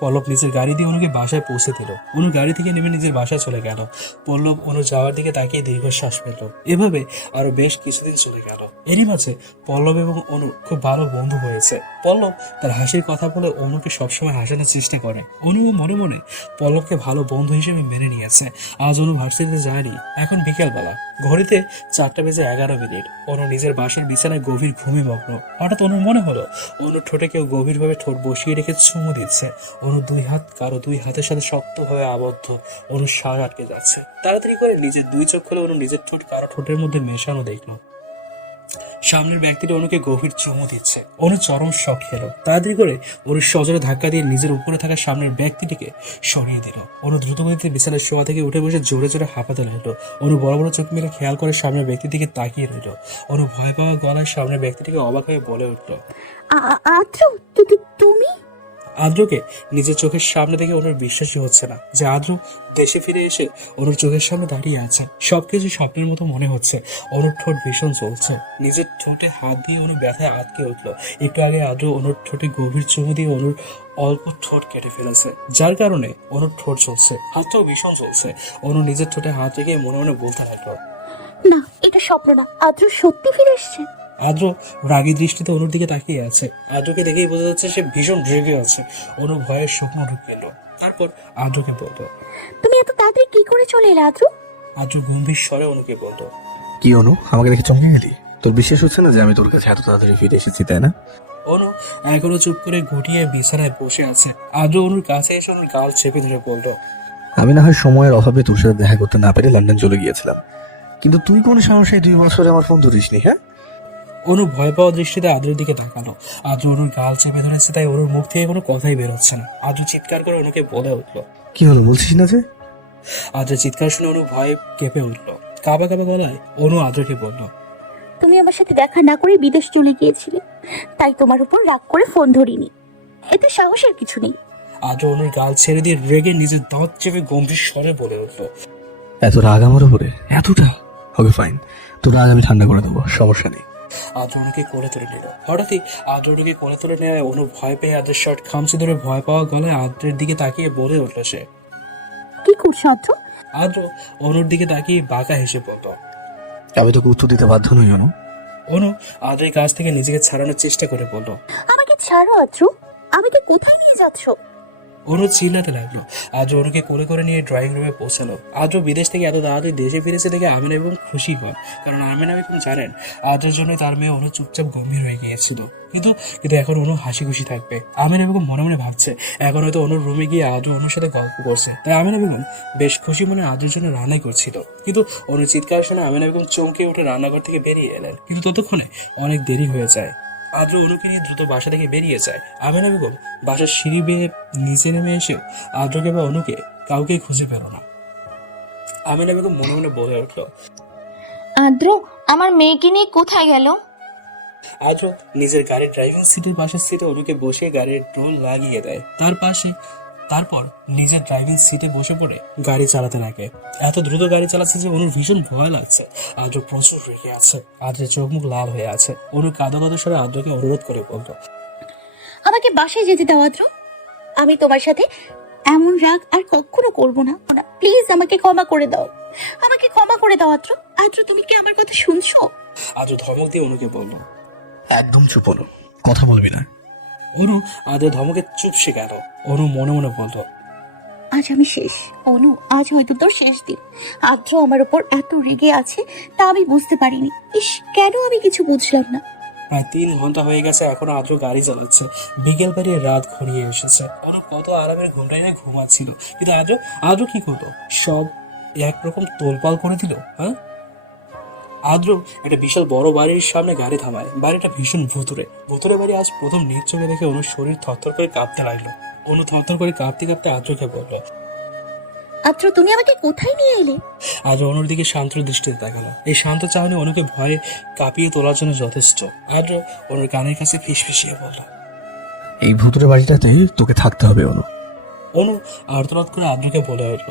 পল্লব নিজের গাড়ি দিয়ে অনুকে বাসায় পৌঁছে দিল। অনু গাড়ি থেকে নেমে নিজের বাসায় চলে গেল। পল্লব অনু যাওয়ার দিকে তাকিয়ে দীর্ঘশ্বাস ফেলল। এভাবে আরো বেশ কিছুদিন চলে গেল। এরই মাঝে পল্লব এবং অনু খুব ভালো বন্ধু হয়েছে। পল্লব তার হাসির কথা বলে অনুকে সবসময় হাসানোর চেষ্টা করে। অনুও মনে মনে পল্লবকে ভালো বন্ধু হিসেবে মেনে নিয়েছে। আজ অনু ভার্সিটিতে যায়নি। এখন বিকেলবেলা, ঘড়িতে 4:11। অনু নিজের বাসার বিছানায় গভীর ঘুমে মগ্ন। হঠাৎ অনুর মনে হলো অনুর ঠোঁটে কেউ গভীরভাবে ঠোঁট বসিয়ে রেখে চুমু দিচ্ছে। অনুর দুই হাত কারো দুই হাতের সাথে শক্তভাবে আবদ্ধ। অনুর শ্বাস আটকে যাচ্ছে। তাড়াতাড়ি করে নিজের দুই চোখ খুলে অনু নিজের ঠোঁট কারো ঠোঁটের মধ্যে মেশানো দেখল। সামনের ব্যক্তিটা অনুকে গভীর চুমু দিচ্ছে। অনু চরম শখ খেলো। তাড়াতাড়ি করে অনুর সজোরে ধাক্কা দিয়ে নিজের উপরে থাকা সামনের ব্যক্তিটিকে সরিয়ে দিল। অনু দ্রুতগতিতে বিছানার শোয়া থেকে উঠে বসে জোরে জোরে হাঁপাতে লাগলো। অনু বড় বড় চোখ মেলে খেয়াল করে সামনের ব্যক্তির দিকে তাকিয়ে রইল। অনু ভয় পাওয়া গলায় সামনের ব্যক্তিটিকে অবাক হয়ে বলে উঠল, আদ্র, তুমি? আদ্রকে নিজের চোখের সামনে দেখে অনুর বিশ্বাসই হচ্ছে না যে আদ্র দেশে ফিরে এসে অনুর চোখের সামনে দাঁড়িয়ে আছে। সবকিছু স্বপ্নের মতো মনে হচ্ছে। অনুর ঠোঁট ভীষণ চলছে। নিজের ঠোঁটে হাত দিয়ে অনু ব্যথায় আটকে উঠলো। একটু আগে আদ্র অনুর ঠোঁটে গভীর চুমু দিয়ে অনুর অল্প ঠোঁট কেটে ফেলেছে, যার কারণে অনুর ঠোঁট চলছে, হাতটাও ভীষণ চলছে। অনু নিজের ঠোঁটে হাত রেখে মনে মনে বলতে লাগলো, না, এটা স্বপ্ন না, আদ্র সত্যি ফিরে এসছে। আদ্র রাগী দৃষ্টিতে অনুর দিকে তাকিয়ে আছে। আদ্রকে দেখেই বোঝা যাচ্ছে সে ভীষণ রেগে আছে। অনু ভয়ের শুকনো ঢুকে এলো। তারপর আদ্রকে বলল, তুমি এত তাড়াতাড়ি কি করে চলে এলে আদ্র? আদ্র গম্ভীর স্বরে অনুকে বলল, কি অনু, আমাকে দেখে চমকে গেলি? তোর বিশ্বাস হচ্ছে না যে আমি তোর কাছে এত তাড়াতাড়ি ফিরে এসেছি, তাই না? অনু এখনো চুপ করে ঘুটিয়ে বিছানায় বসে আছে। আদ্র অনুর কাছে এসে অনুর গাল চেপে ধরে বলল, আমি না হয় সময়ের অভাবে তোর সাথে দেখা করতে না পেরে লন্ডন চলে গিয়েছিলাম, কিন্তু তুই কোন সাহসে 2 বছরে আমার ফোন ধরিসনি? হ্যাঁ? অনু ভয় পাওয়া দৃষ্টিতে আদ্রের দিকে তাকালো। আদ্র অনুর গাল চেপে ধরেছে, তাই অনুর মুখ থেকে কোনো কথাই বেরোচ্ছে না। আদ্র চিৎকার করে অনুকে বলে উঠলো। কি হলো বলছিস না যে? আদ্রের চিৎকার শুনে অনু ভয়ে কেঁপে উঠলো। কাঁপা কাঁপা গলায় অনু আদ্রকে বলল, তুমি আমার সাথে দেখা না করে বিদেশ চলে গিয়েছিলে, তাই তোমার উপর রাগ করে ফোন ধরিনি। এতে সাহসের কিছু নেই। আদ্র অনুর গাল ছেড়ে দিয়ে রেগে নিজের দাঁত চেপে গম্ভীর স্বরে বলে উঠল, এত রাগ আমার উপরে? এতটা? ওকে ফাইন, তোর রাগ আমি ঠান্ডা করে দেবো, সমস্যা নেই। আদ্র অনুকে কোলে তুলে নিল। হঠাৎই আদ্র অনুকে কোলে তুলে নেওয়ায় অনু ভয় পেয়ে আদ্রের শার্ট খামচে ধরে ভয় পাওয়া গলায় আদ্রের দিকে তাকিয়ে বলে উঠল সে, কি করছো আদ্র? আদ্র অনুর দিকে তাকিয়ে বাঁকা হেসে বলল, আমি তোকে উত্তর দিতে বাধ্য নই অনু। অনু আদ্রের কাছ থেকে নিজেকে ছাড়ানোর চেষ্টা করে বলল, আমাকে ছাড়ো আদ্র, আমাকে কোথায় নিয়ে যাচ্ছো? অনু চিল্লাতে লাগলো। আদ্র অনুকে কোলে করে নিয়ে ড্রয়িং রুমে পৌঁছালো। আদ্র বিদেশ থেকে এত তাড়াতাড়ি দেশে ফিরেছে দেখে আমিনা বেগম খুশি হন, কারণ আমিনা বেগম জানেন আদ্রের জন্য তার মেয়ে অনু চুপচাপ গম্ভীর হয়ে গিয়েছিল। কিন্তু এখন অনু হাসি খুশি থাকবে। আমিনা বেগম মনে মনে ভাবছে এখন হয়তো অনুর রুমে গিয়ে আদ্র অনুর সাথে গল্প করছে, তাই আমিনা বেগম বেশ খুশি মনে আদ্রের জন্য রান্নাই করছিল। কিন্তু অনুর চিৎকার শুনে আমিনা বেগম চমকে উঠে রান্নাঘর থেকে বেরিয়ে এলেন। কিন্তু ততক্ষণে অনেক দেরি হয়ে যায়। আদ্র অনুকে নিয়ে দ্রুত বাসা থেকে বেরিয়ে যায়। আমিনা বেগম বাসার সিঁড়ি বেয়ে নিচে নেমে এসেও আদ্রকে বা অনুকে কাউকেই খুঁজে পেল না। আমিনা বেগম মনে মনে বলে উঠল, আদ্র আমার মেয়েকে নিয়ে কোথায় গেল? আদ্র নিজের গাড়ির ড্রাইভিং সিটের পাশের সিটে অনুকে বসে গাড়ির ডোর লাগিয়ে দেয় তারপর নিজের ড্রাইভিং সিটে বসে পড়ে গাড়ি চালাতে লাগে। এত দ্রুত গাড়ি চালাচ্ছে যে অনুর ভীষণ ভয় লাগছে। আদ্র প্রচুর রেগে আছে। আদ্রের চোখ মুখ লাল হয়ে আছে। অনু কাঁদো কাঁদো স্বরে আদ্রকে অনুরোধ করে বলল, আমাকে বাসায় যেতে দাও আদ্র, আমি তোমার সাথে এমন রাগ আর কখনো করবো না। প্লিজ আমাকে ক্ষমা করে দাও, আমাকে ক্ষমা করে দাও আদ্র। আদ্র, তুমি কি আমার কথা শুনছো? আদ্র ধমক দিয়ে অনুকে বলল, একদম চুপ অনু, কথা বলবি না। অনু আদ্র ধমকে চুপসে গেল। অনু মনে মনে বলল, আজ আমি শেষ অনু, আজ হয়তো তোর শেষ দিন। আদ্র আমার উপর এত রেগে আছে তা আমি বুঝতে পারিনি। ইস, কেন আমি কিছু বুঝলাম না। প্রায় 3 ঘন্টা হয়ে গেছে, এখনো আদ্র গাড়ি চালাচ্ছে। বিকেল পেরিয়ে রাত ঘনিয়ে এসেছে। অনু কত আরামের ঘুমটাই ঘুমাচ্ছিল, কিন্তু আদ্র কি করলো? সব একরকম তোলপাল করে দিল। হ্যাঁ, আদ্র একটা বিশাল বড় বাড়ির সামনে গাড়ি থামায়। বাড়িটা ভীষণ ভুতুরে বাড়ি। আজ প্রথম নিজ চোখে দেখে অনুর শরীর থরথর করে কাঁপতে লাগলো। অনু থরথর করে কাঁপতে কাঁপতে আদ্রকে বলল, আদ্র, তুমি আমাকে কোথায় নিয়ে এলে? আদ্র অনুর দিকে শান্ত দৃষ্টিতে তাকালো। এই শান্ত চাহনি অনুকে ভয়ে কাঁপিয়ে তোলার জন্য যথেষ্ট। আদ্র অনুর কানের কাছে ফিসফিসিয়ে বলল, এই ভুতুরে বাড়িটাতে তোকে থাকতে হবে অনু। অনু আর্তনাদ করে আদ্রকে বলে উঠল,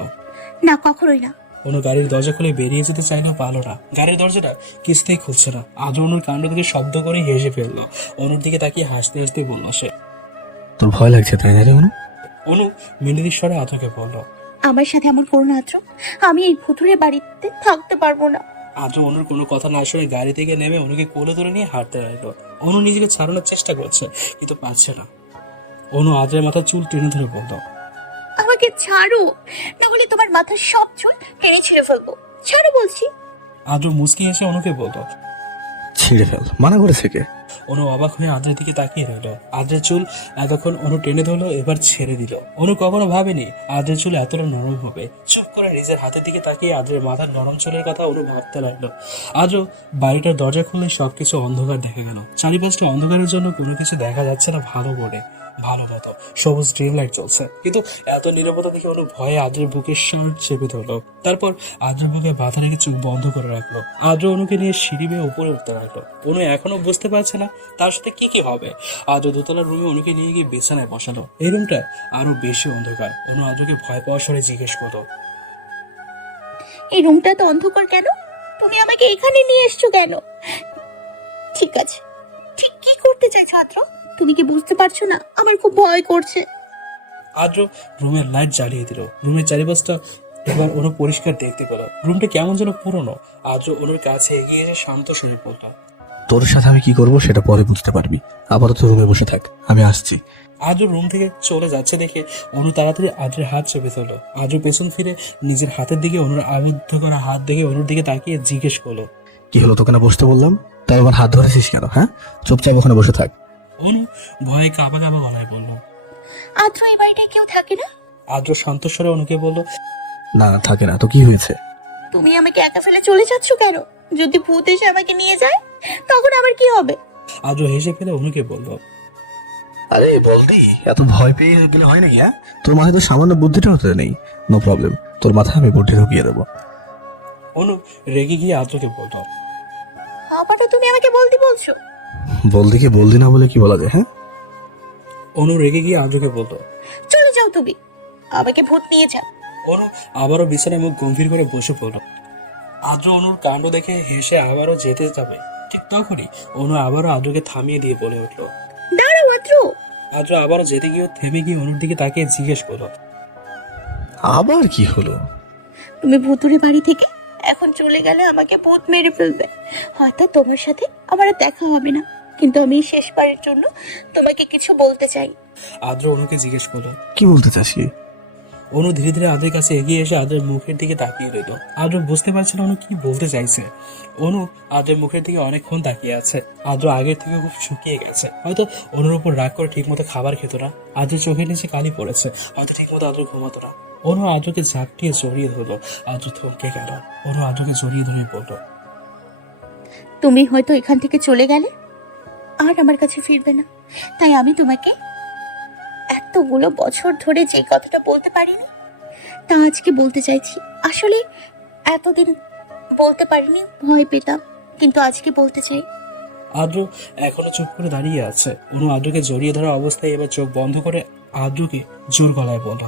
না, কখনোই না। অনু গাড়ির দরজা খুলে বেরিয়ে যেতে চাইলেও পারল না। গাড়ির দরজাটা কিছুতেই খুলছে না। আদ্র অনুর কাণ্ড থেকে শব্দ করে হেসে ফেললো। অনুর দিকে তাকিয়ে হাসতে হাসতে বলল সে, তোর ভয় লাগছে তাই না রে অনু? অনু মিনতির স্বরে আদ্রকে বলল। আমার সাথে এমন করো না আদ্র, আমি এই ভুতুরে বাড়িতে থাকতে পারবো না। আদ্র অনুর কোনো কথা না শুনে গাড়ি থেকে নেমে অনুকে কোলে ধরে নিয়ে হাঁটতে লাগলো। অনু নিজেকে ছাড়ানোর চেষ্টা করছে কিন্তু পারছে না। অনু আদ্রের মাথার চুল টেনে ধরে বলল। আমাকে ছাড়ো, না হলে তোমার মাথার সব চুল টেনে ছিঁড়ে ফেলবো। ছাড়ো বলছি। আদ্র মুচকি এসে অনুকে বলল। ছিঁড়ে ফেল, মানা করেছে কে? অনু অবাক হয়ে আদ্রের দিকে তাকিয়ে রইল। আদ্রের চুল এতক্ষণ অনু টেনে ধরলো, এবার ছেড়ে দিল। অনু কখনো ভাবেনি আদ্রের চুল এতটা নরম হবে। চুপ করে নিজের হাতের দিকে তাকিয়ে আদ্রের মাথার নরম চুলের কথা অনু ভাবতে লাগলো। আদ্র বাড়িটার দরজা খুললে সবকিছু অন্ধকার দেখা গেল। চারিপাশটা অন্ধকারের জন্য কোনো কিছু দেখা যাচ্ছে না ভালো করে। ভালো মতো সবুজ ড্রিম লাইট চলছে, কিন্তু এত নীরবতা দেখে অনু ভয়ে আদ্রের বুকের শার্ট চেপে ধরলো। তারপর আদ্রের বুকে বাধা রেখে চোখ বন্ধ করে রাখলো। আদ্র অনুকে নিয়ে সিঁড়ি বেয়ে উপরে উঠতে লাগলো। অনু এখনো বুঝতে পারছে না তার সাথে কি কি হবে। আদ্র দোতলার রুমে অনুকে নিয়ে গিয়ে বিছানায় বসালো। এই রুমটা আরো বেশি অন্ধকার। অনু আদ্রকে ভয় পাওয়ার স্বরে জিজ্ঞেস করলো। এই রুমটা তো অন্ধকার কেন? তুমি আমাকে এখানে নিয়ে এসছো কেন? ঠিক আছে, ঠিক কি করতে চাইছো আদ্র? তুমি কি বুঝতে পারছো না? আমার খুব ভয় করছে। আদ্র রুমের লাইট জ্বালিয়ে দিল। রুমের চারিপাশটা এবার অনু পরিষ্কার দেখতে পেল। রুমটা কেমন যেন পুরনো। আদ্র অনুর কাছে এগিয়ে এসে শান্ত সুরে বলল। তোর সাথে আমি কি করব সেটা পরে বুঝতে পারবি। আপাতত রুমে বসে থাক, আমি আসছি। আদ্র রুম থেকে চলে যাচ্ছে দেখে অনু তাড়াতাড়ি আদ্রের হাত চেপে ধরলো। আদ্র পেছন ফিরে নিজের হাতের দিকে অনুর আবদ্ধ করা হাত দেখে অনুর দিকে তাকিয়ে জিজ্ঞেস করলো। কি হলো, তোকে না বসতে বললাম? তাই আমার হাত ধরেছিস কেন? হ্যাঁ, চুপচাপ ওখানে বসে থাক। অনু ভয়ে কাঁপা কাঁপা গলায় বলল। আদ্র, এই বাড়িটায় কেউ থাকে না? আদ্র শান্ত স্বরে অনুকে বলল। না, থাকে না তো কি হয়েছে? তুমি আমাকে একা ফেলে চলে যাচ্ছ কেন? যদি ভূত এসে আমাকে নিয়ে যায় তখন আবার কি হবে? আদ্র হেসে ফেলে অনুকে বলল। আরে বলদি, এত ভয় পেয়ে গেলে হয় নাকি? হ্যাঁ, তোর মাথায় তো সামান্য বুদ্ধিটা হতে নেই। নো প্রবলেম, তোর মাথায় আমি বুদ্ধি ঢুকিয়ে দেবো। অনু রেগে গিয়ে আদ্রকে বলল। আবারও তুমি আমাকে বলতে বলছো? বলদিকে বলদি না বলে কি বলা যায়? হ্যাঁ, অনু রেগে গিয়ে আদ্রকে বলল। চলে যাও তুমি, আমাকে ভূত নিয়ে যাও। অনু আবারও বিছানায় মুখ গম্ভীর করে বসে পড়ল। আদ্র অনুর কাণ্ড দেখে হেসে আবারও যেতে যাবে, ঠিক তখনই অনু আবারও আদ্রকে থামিয়ে দিয়ে বলে উঠল। দাঁড়াও আদ্র। আদ্র আবারও যেতে গিয়ে থেমে গিয়ে অনুর দিকে তাকিয়ে জিজ্ঞেস করলো। আবার কি হলো? তুমি ভুতুরে বাড়ি থেকে এখন চলে গেলে আমাকে ভূত মেরে ফেলবে। হয়তো তোমার সাথে আমার আর দেখা হবে না, কিন্তু আমি এই শেষবারের জন্য তোমাকে কিছু বলতে চাই। আদ্র অনুকে জিজ্ঞেস করলো। কি বলতে চাস কি? অনু ধীরে ধীরে আদ্রের কাছে এগিয়ে এসে আদ্রের মুখের দিকে তাকিয়ে রইল। আদ্র বুঝতে পারছে না অনু কি বলতে চাইছে। অনু আদ্রের মুখের দিকে অনেকক্ষণ তাকিয়ে আছে। আদ্র আগের থেকে খুব শুকিয়ে গেছে। হয়তো অনুর উপর রাগ করে ঠিক মতো খাবার খেত না। আদ্রের চোখের নিচে কালি পড়েছে। হয়তো ঠিক মতো আদ্র ঘুমাতো না। অনু আদ্রকে ঝাপটিয়ে জড়িয়ে ধরলো। আদ্র থমকে গেল। অনু আদ্রকে জড়িয়ে ধরে বলল। তুমি হয়তো এখান থেকে চলে গেলে আর আমার কাছে ফিরবে না, তাই আমি তোমাকে এতগুলো বছর ধরে যে কথাটা বলতে পারিনি তা আজকে বলতে চাইছি। আসলে এতদিন বলতে পারিনি, ভয় পেতাম, কিন্তু আজকে বলতে চাই। আদ্র এখনো চুপ করে দাঁড়িয়ে আছে। অনু আদ্রকে জড়িয়ে ধরা অবস্থায় এবার চোখ বন্ধ করে আদ্রকে জোর গলায় বলল।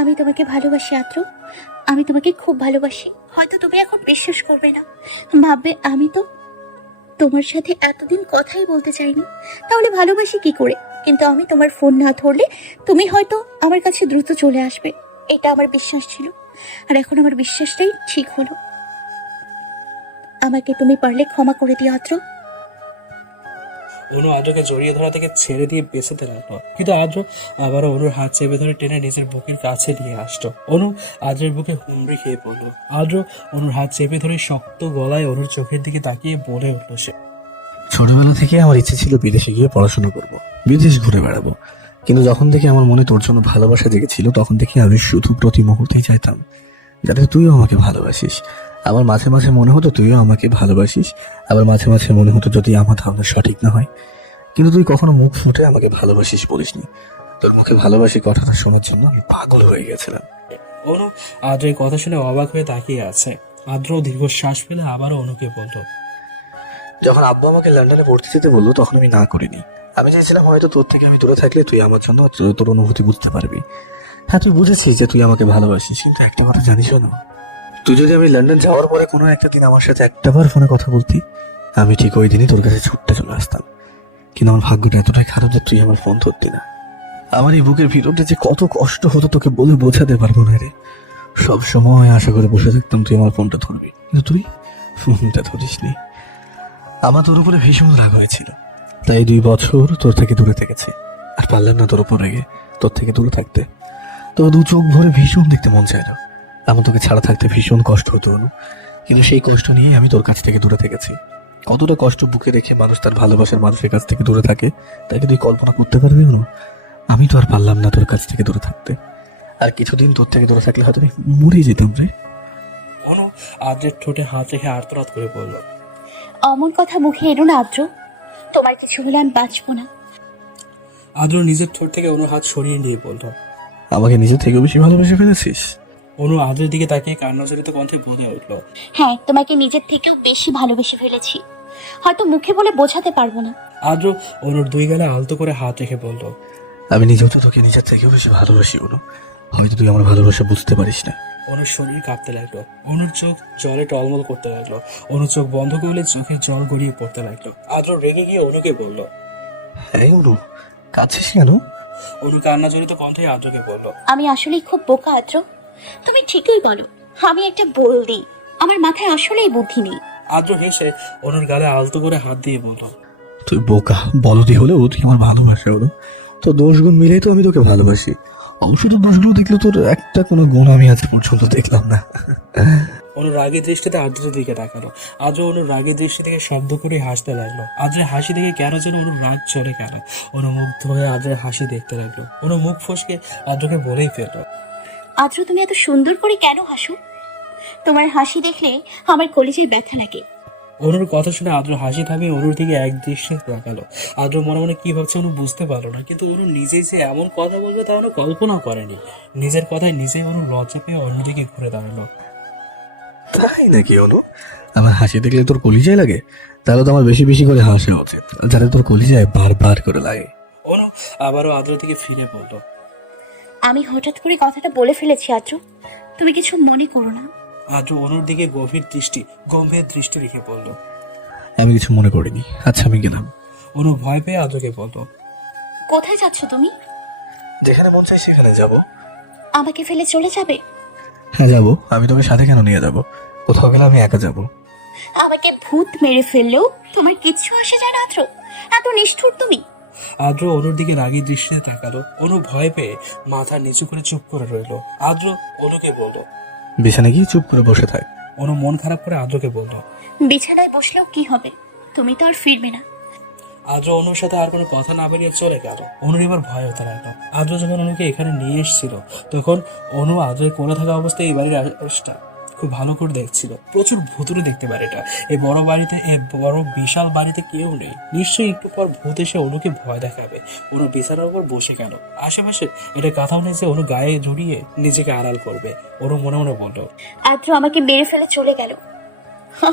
আমি তোমাকে ভালোবাসি আদ্র, আমি তোমাকে খুব ভালোবাসি। হয়তো তুমি এখন বিশ্বাস করবে না, ভাববে আমি তো তোমার সাথে এতদিন কথাই বলতে চাইনি, তাহলে ভালোবাসি কি করে। কিন্তু আমি তোমার ফোন না ধরলে তুমি হয়তো আমার কাছে দ্রুত চলে আসবে, এটা আমার বিশ্বাস ছিল। আর এখন আমার বিশ্বাসটাই ঠিক হলো। আমাকে তুমি পারলে ক্ষমা করে দিও আদ্র। অনু আদ্রকে জড়িয়ে ধরা থেকে ছেড়ে দিয়ে বেঁচেতে লাগলো, কিন্তু আদ্র আবারও অনুর হাত চেপে ধরে টেনে নিজের বুকের কাছে নিয়ে আসতো। অনু আদ্রের বুকে হুমড়ি খেয়ে পড়লো। আদ্র অনুর হাত চেপে ধরে শক্ত গলায় অনুর চোখের দিকে তাকিয়ে বলে উঠলো সে। ছোটবেলা থেকে আমার ইচ্ছে ছিল বিদেশে গিয়ে পড়াশোনা করব, বিদেশ ঘুরে বেড়াবো। কিন্তু যখন থেকে আমার মনে তোর জন্য ভালোবাসা জেগেছিল, তখন থেকে আমি শুধু প্রতি মুহূর্তেই চাইতাম যাতে তুইও আমাকে ভালোবাসিস। আমার মাঝে মাঝে মনে হতো তুইও আমাকে ভালোবাসিস, আবার মাঝে মাঝে মনে হতো যদি আমার ধারণা সঠিক না হয়। কিন্তু তুই কখনো মুখ ফুটে আমাকে ভালোবাসিস বলিসনি। তোর মুখে ভালোবাসি কথাটা শোনার জন্য আমি পাগল হয়ে গেছিলাম। অনু আদ্রের কথা শুনে অবাক হয়ে তাকিয়ে আছে। আদ্র দীর্ঘশ্বাস ফেলে আবারও অনুকে বলল। যখন আব্বু আমাকে লন্ডনে ভর্তি দিতে বললো, তখন আমি না করিনি। আমি চাইছিলাম হয়তো তোর থেকে আমি দূরে থাকলে তুই আমার জন্য তোর অনুভূতি বুঝতে পারবি। হ্যাঁ, তুই বুঝেছিস যে তুই আমাকে ভালোবাসিস, কিন্তু একটা কথা জানিস না, তুই যদি আমি লন্ডন যাওয়ার পরে কোনো একটা দিন আমার সাথে একটাবার ফোনে কথা বলতি, আমি ঠিক ওই দিনই তোর কাছে ছুটতে চলে আসতাম। কিন্তু আমার ভাগ্যটা এতটাই খারাপ যে তুই আমার ফোন ধরতি না। আমার এই বুকের ভিতরটা যে কত কষ্ট হতো তোকে বলে বোঝাতে পারবো না রে। সব সময় আশা করে বসে থাকতাম তুই আমার ফোনটা ধরবি, কিন্তু তুই ফোনটা ধরিসনি। আমার তোর উপরে ভীষণ রাগ হয়েছিল, তাই 2 বছর তোর থেকে দূরে থেকেছে। আর পারলাম না তোর উপর রেগে তোর থেকে দূরে থাকতে। তো 2 চোখ ভরে ভীষণ দেখতে মন চাইল। আমার তোকে ছাড়া থাকতে ভীষণ কষ্ট হতো অনু, কিন্তু সেই কষ্ট নিয়ে আমি তোর কাছ থেকে দূরে থেকেছি। কতটা কষ্ট বুকে রেখে মানুষ তার ভালোবাসার মানুষের কাছ থেকে দূরে থাকে, তাকে তুই কল্পনা করতে পারবি অনু? আমি তো আর পারলাম না তোর কাছ থেকে দূরে থাকতে। আর কিছুদিন তোর থেকে দূরে থাকলে হয়তো আমি মরে যেতাম রে। অনু আদ্রের ঠোঁটে হাত রেখে আর্তনাদ করে বলল। অমন কথা মুখে এনো না আদ্র, তোমার কিছু হলে আমি বাঁচবো না। আদ্র নিজের ঠোঁট থেকে অনুর হাত সরিয়ে নিয়ে বলল। আমাকে নিজে থেকেও বেশি ভালোবেসে ফেলেছিস। অনু আদ্রের দিকে তাকিয়ে কান্নাজড়িত কণ্ঠে বলে উঠল। হ্যাঁ, তোমাকে নিজের থেকেও বেশি ভালোবেসে ফেলেছি, হয়তো মুখে বলে বোঝাতে পারবো না। আদ্র অনুর 2 গালে আলতো করে হাত রেখে বলল। আমি নিজেও তো তোকে নিজের থেকেও বেশি ভালোবাসি অনু, হয়তো তুই আমার ভালোবাসা বুঝতে পারিস না। অনুর শরীর কাঁপতে লাগলো, অনুর চোখ জলে টলমল করতে লাগলো। অনুর চোখ বন্ধ করলে চোখে জল গড়িয়ে পড়তে লাগলো। আদ্র রেগে গিয়ে অনুকে বলল। হ্যাঁ অনু, কাছিস কেন? অনু কান্নাজড়িত কণ্ঠে আদ্রকে বলল। আমি আসলেই খুব বোকা আদ্র, তুমি ঠিকই বলো, আমি একটা বলদি, আমার মাথায় আসলেই বুদ্ধি নেই। আদ্র হেসে অনুর গালে আলতো করে হাত দিয়ে বলল। তুই বোকা বলদি হলেও তুই আমার ভালোবাসা অনু, তো দোষগুণ মিলেই তো আমি তোকে ভালোবাসি। অবশ্য তোর দোষগুলো দেখলে তোর একটা কোনো গুণ আমি আজ পর্যন্ত দেখলাম না। অনু রাগের দৃষ্টিতে আদ্রের দিকে তাকালো। আদ্র অনুর রাগের দৃষ্টি থেকে শব্দ করে হাসতে লাগলো। আদ্রের হাসি দেখে কেন যেন অনুর রাগ চলে গেল। অনু মুগ্ধ হয়ে আদ্রের হাসি দেখতে লাগলো। অনু মুখ ফসকে আদ্রকে বলেই ফেললো। আদ্র, তুমি এত সুন্দর করে কেন হাসো? তোমার হাসি দেখলে আমার কলিজায় ব্যথা লাগে। অনুর কথা শুনে আদ্র হাসি থামিয়ে অনুর দিকে এক দৃষ্টি তাকালো। আদ্র মনে মনে কি ভাবছে অনু বুঝতে পারলো না, কিন্তু অনু নিজেই যে এমন কথা বলবে তা অনু কল্পনা করেনি। নিজের কথায় নিজেই অনু লজ্জা পেয়ে অন্যদিকে ঘুরে দাঁড়ালো। তাই নাকি অনু? আমার হাসি দেখলে তোর কলিজায় লাগে? তাহলে তো আমার বেশি বেশি করে হাসা উচিত, যাতে তোর কলিজায় বারবার করে লাগে। অনু আবারও আদ্রের দিকে ফিরে বলল। আমি হঠাৎ করে কথাটা বলে ফেলেছি আদ্র, তুমি কিছু মনে করো না। আদ্র অনুর দিকে গম্ভীর দৃষ্টি রেখে বলল। আমি কিছু মনে করিনি, আচ্ছা আমি গেলাম। অনু ভয় পেয়ে আদ্রকে বলল। কোথায় যাচ্ছ তুমি? যেখানে মন চাই সেখানে যাব। আমাকে ফেলে চলে যাবে? হ্যাঁ যাবো, আমি তোকে সাথে কেন নিয়ে যাব? কোথাও গেলে আমি একা যাব। আমাকে ভূত মেরে ফেললেও তোমার কিচ্ছু আসে যায় না আদ্র, এত নিষ্ঠুর তুমি। আদ্র অনুর দিকে রাগী দৃষ্টিতে তাকালো। অনু ভয় পেয়ে মাথা নিচু করে চুপ করে রইলো। আদ্র অনুকে বলল। বিছানে গিয়ে চুপ করে বসে থাক। অনু মন খারাপ করে আদ্রকে বলল। বিছানায় বসলেও কি হবে, তুমি তো আর ফিরবে না। আদ্র অনুর সাথে আর কোনো কথা না বেরিয়ে চলে গেল। অনুর এবার ভয় হতে লাগলো। আদ্র যখন অনুকে এখানে নিয়ে এসেছিল তখন অনু আদ্রের কোলে থাকা অবস্থায় এই বাড়ির আশপাশটা খুব ভালো করে দেখছিল। প্রচুর ভুতুরে দেখতে বাড়িটা। এই বড় বাড়িতে, এই বড় বিশাল বাড়িতে কেউ নেই। নিশ্চয়ই একটু পর ভূত এসে অনুকে ভয় দেখাবে। অনু বিছানার উপর বসে গেল। আশেপাশে এটা কাঁথাও নেই যে অনু গায়ে জড়িয়ে নিজেকে আড়াল করবে। অনু মনে মনে বলল। আদ্র আমাকে মেরে ফেলে চলে গেল,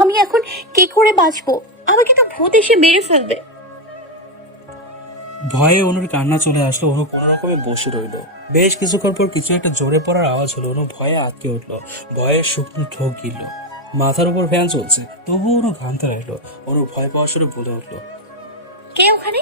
আমি এখন কি করে বাঁচবো? আমাকে তো ভূত এসে মেরে ফেলবে। ভয়ে অনুর কান্না চলে আসলো। অনু কোনো রকমে বসে রইল। বেশ কিছুক্ষণ পর কিছু একটা জোরে পড়ার আওয়াজ হলো। অনু ভয়ে আটকে উঠলো। ভয়ে শুকনো ঢোক গিলল। মাথার উপর ফ্যান চলছে, তবুও অনু ঘামতে রইলো। অনু ভয় পাওয়ার সুরে বলে উঠলো। কে ওখানে?